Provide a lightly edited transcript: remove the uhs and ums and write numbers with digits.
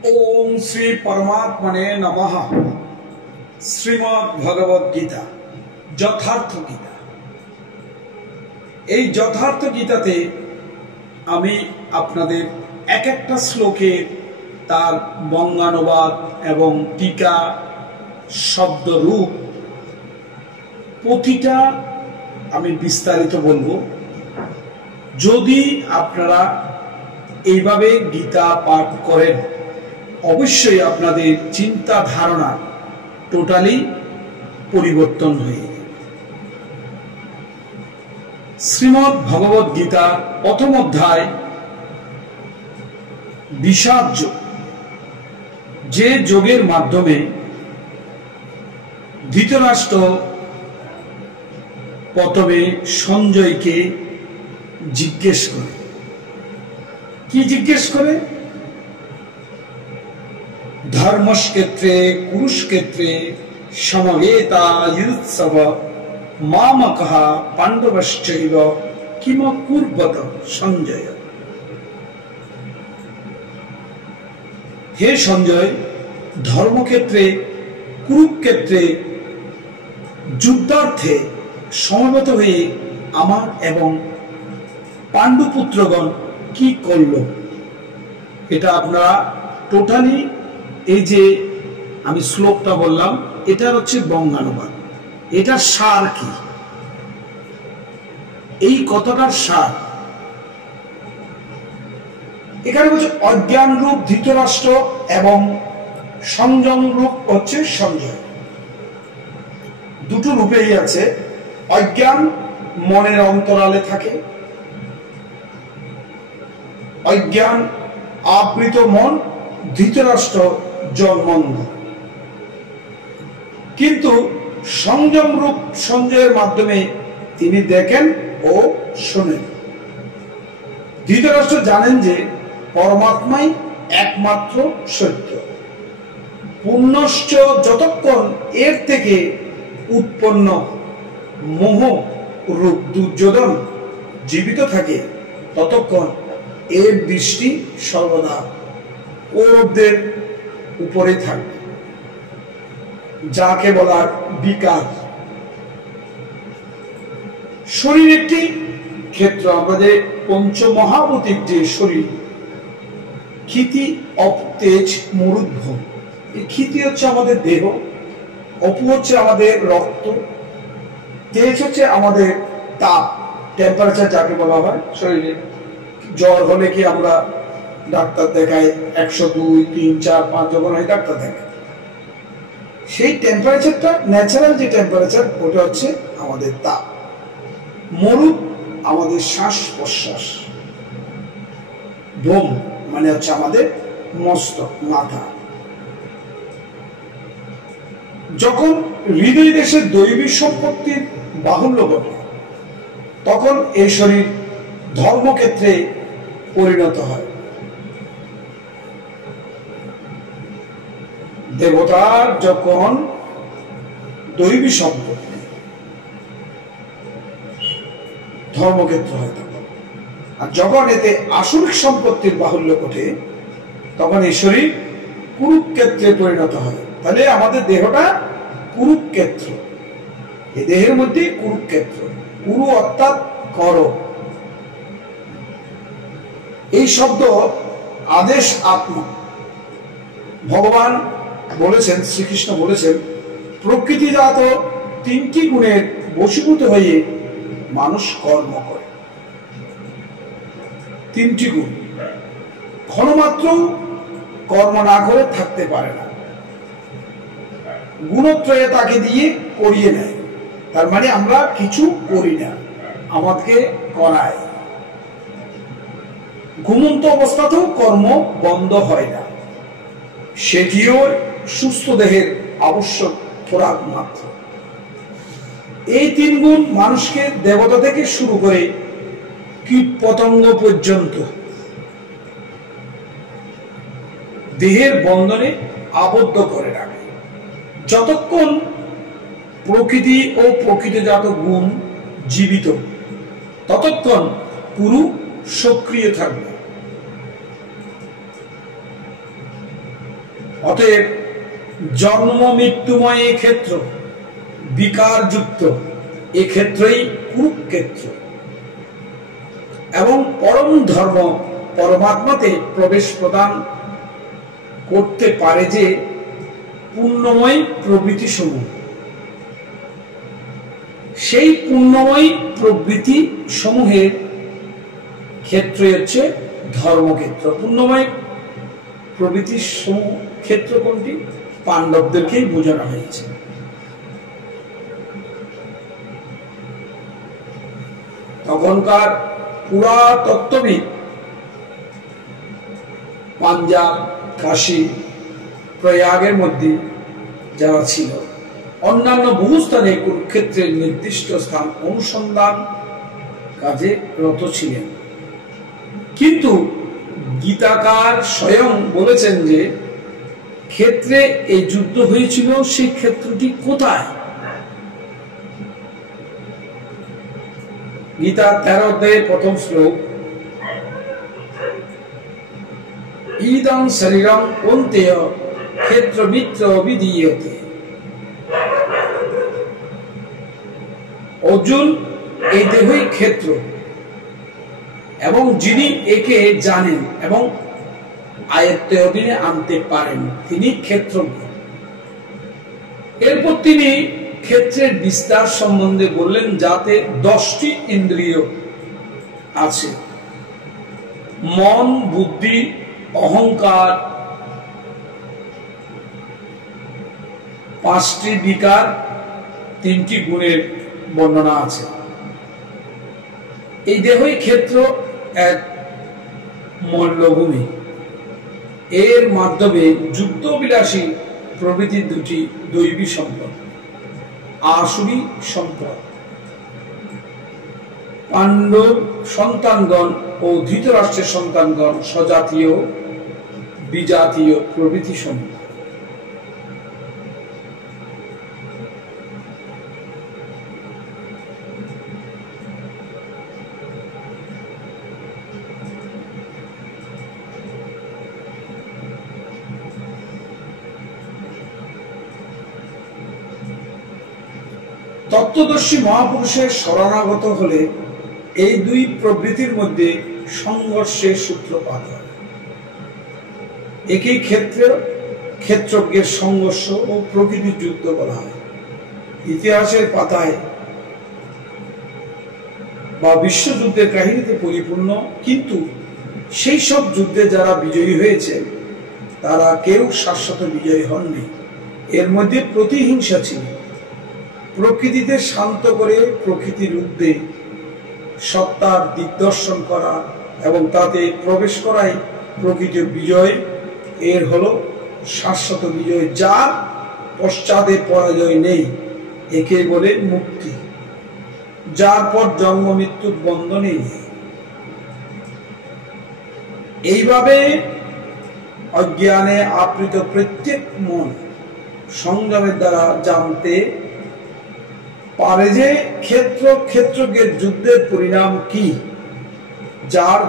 ओम श्री परमात्मने नमः। শ্রীমদ্ ভগবদ গীতা যথার্থ গীতা। এই যথার্থ গীতাতে আমি আপনাদের এক একটা শ্লোকের তার বঙ্গানুবাদ এবং টিকা শব্দরূপ প্রতিটা আমি বিস্তারিত বলবো। যদি আপনারা এইভাবে গীতা পাঠ করেন অবশ্যই আপনাদের চিন্তা ধারণা টোটালি পরিবর্তন হয়ে যাবে। শ্রীমদ্ ভগবদ গীতা প্রথম অধ্যায় বিষাদ যোগ, যে যোগের মাধ্যমে ধৃতরাষ্ট্র প্রথমে সঞ্জয়কে জিজ্ঞেস করে। কি জিজ্ঞেস করে? ধর্মক্ষেত্রে কুরুক্ষেত্রে সমবেতা ইউৎসব মামকঃ পাণ্ডবশ্চৈব কিম কুর্বত সঞ্জয়। হে সঞ্জয়, ধর্মক্ষেত্রে কুরুক্ষেত্রে যুদ্ধার্থে সমবেত হয়ে আমার এবং পাণ্ডুপুত্রগণ কি করল? এটা আপনারা টোটালি এই যে আমি শ্লোকটা বললাম এটার হচ্ছে বঙ্গানুবাদ। এটার সার কি? এই কথাটার সার এখানে হচ্ছে অজ্ঞান রূপ ধৃতরাষ্ট্র এবং সংযম রূপ হচ্ছে সঞ্জয়। দুটো রূপেই আছে। অজ্ঞান মনের অন্তরালে থাকে, অজ্ঞান আবৃত মন ধৃতরাষ্ট্র জন্মন্ধ। কিন্তু সংযম রূপ সঞ্জয়ের মাধ্যমে তিনি দেখেন ও শোনেন। ধৃতরাষ্ট্র জানেন যে পরমাত্মাই একমাত্র সত্য। পুণ্যশ্চ যতক্ষণ এর থেকে উৎপন্ন মোহ রূপ দুর্যোধন জীবিত থাকে ততক্ষণ এর দৃষ্টি সর্বদা কৌরবদের উপরে থাকবে, যাকে বলার বিকার। শরীর একটি ক্ষেত্র। আমাদের পঞ্চমহাভূতির যে শরীর, ক্ষিতি অপু তেজ মরুদ্ভ। এই ক্ষিতি হচ্ছে আমাদের দেহ, অপু হচ্ছে আমাদের রক্ত, তেজ হচ্ছে আমাদের তাপ, টেম্পারেচার যাকে বলা হয়। শরীরে জ্বর হলে কি আমরা ডাক্তার দেখাই 102, 3, 4, 5 যখন হয় ডাক্তার দেখায়। সেই টেম্পারেচারটা ন্যাচারাল যে টেম্পারেচার ওটা হচ্ছে আমাদের তাপ। মরুদ আমাদের শ্বাস প্রশ্বাস। ভোম মানে হচ্ছে আমাদের মস্তক, মাথা। যখন হৃদয় দেশের দৈবিক সম্পত্তির বাহুল্য ঘটে তখন এই শরীর ধর্মক্ষেত্রে পরিণত হয়। দেবতার যখন দৈবী সম্পত্তি ধর্মক্ষেত্র হয় তখন, আর যখন এতে আসরিক সম্পত্তির বাহুল্য ঘটে তখন এই শরীর কুরুক্ষেত্রে পরিণত হয়। তাহলে আমাদের দেহটা কুরুক্ষেত্র। এই দেহের মধ্যে কুরুক্ষেত্র। কুরু অর্থাৎ কর। এই শব্দ আদেশ আত্মা। ভগবান বলেছেন, শ্রীকৃষ্ণ বলেছেন, প্রকৃতিজাত 3টি গুণের বশীভূত হয়ে মানুষ কর্ম করে। 3টি গুণ। ক্ষণমাত্র কর্ম না করে থাকতে পারে না। গুণত্রয়ে তাকে দিয়ে করিয়ে নেয়। তার মানে আমরা কিছু করি না, আমাকে করায়। ঘুমন্ত অবস্থাতেও কর্ম বন্ধ হয় না, সেটিও সুস্থ দেহের আবশ্যক খোরাক মাত্র। এই 3 গুণ মানুষকে দেবতা থেকে শুরু করে কীট পতঙ্গ পর্যন্ত দেহের বন্ধনে আবদ্ধ করে রাখে। যতক্ষণ প্রকৃতি ও প্রকৃতিজাত গুণ জীবিত ততক্ষণ পুরু সক্রিয় থাকবে। অতএব জন্ম মৃত্যুময় এ ক্ষেত্র, বিকারযুক্ত এ ক্ষেত্রই কুরুক্ষেত্র, এবং পরম ধর্ম পরমাত্মাতে প্রবেশ প্রদান করতে পারে যে পুণ্যময় প্রবৃত্তি সমূহ। সেই পুণ্যময় প্রবৃত্তি সমূহের ক্ষেত্র হচ্ছে ধর্মক্ষেত্র। পুণ্যময় প্রবৃত্তি সমূহ ক্ষেত্র কোনটি? পাণ্ডবদেরকেই বোঝানো হয়েছে। তখনকার পুরাতত্ত্ববিদ পাঞ্জাব, কাশী, প্রয়াগের মধ্যে যারা ছিল, অন্যান্য বহু স্থানে কুরুক্ষেত্রের নির্দিষ্ট স্থান অনুসন্ধান কাজে রত ছিলেন। কিন্তু গীতাকার স্বয়ং বলেছেন যে ক্ষেত্রে এই যুদ্ধ হয়েছিল, সেই ক্ষেত্রটি কোথায়? গীতা 13 অধ্যায়ের প্রথম শ্লোক, ইদং শরীরং কৌন্তেয় ক্ষেত্রমিত্র বিধীয়তে। অর্জুন, এই দেহই ক্ষেত্র, এবং যিনি একে জানেন এবং আয়ত্তের অধীনে আনতে পারেন তিনি ক্ষেত্রজ্ঞ। এরপর তিনি ক্ষেত্রের বিস্তার সম্বন্ধে বললেন, যাতে 10টি ইন্দ্রিয় আছে: মন, বুদ্ধি, অহংকার, 5টি বিকার, 3টি গুণের বর্ণনা আছে। এই দেহই ক্ষেত্র, এক মল্লভূমি। এর মাধ্যমে যুদ্ধ বিলাসী প্রভৃতি 2টি দৈবী সম্পদ, আসুরী সম্পদ। পাণ্ডব সন্তানগণ ও ধৃতরাষ্ট্রের সন্তানগণ স্বজাতীয়, বিজাতীয় প্রভৃতি সম্পদ। তত্ত্বদর্শী মহাপুরুষের শরণাগত হলে এই দুই প্রবৃত্তির মধ্যে সংঘর্ষের সূত্রপাত হয়। একই ক্ষেত্রে ক্ষেত্রজ্ঞের সংঘর্ষ ও প্রকৃতির যুদ্ধ বলা হয়। ইতিহাসের পাতায় বা বিশ্বযুদ্ধের কাহিনীতে পরিপূর্ণ, কিন্তু সেই সব যুদ্ধে যারা বিজয়ী হয়েছে তারা কেউ শাশ্বত বিজয়ী হননি। এর মধ্যে প্রতিহিংসা ছিল। প্রকৃতিতে শান্ত করে প্রকৃতির ঊর্ধ্বে সত্তার দিগদর্শন করা এবং তাতে প্রবেশ করাই প্রকৃত বিজয়। এর হলো শাশ্বত বিজয়, যার পশ্চাতে পরাজয় নেই। একে বলে মুক্তি, যার পর জন্ম মৃত্যুর বন্ধনেই নেই। এইভাবে অজ্ঞানে আবৃত প্রত্যেক মন সংযমের দ্বারা জানতে পারে যে ক্ষেত্র ক্ষেত্রজ্ঞের যুদ্ধের পরিণাম কি, যার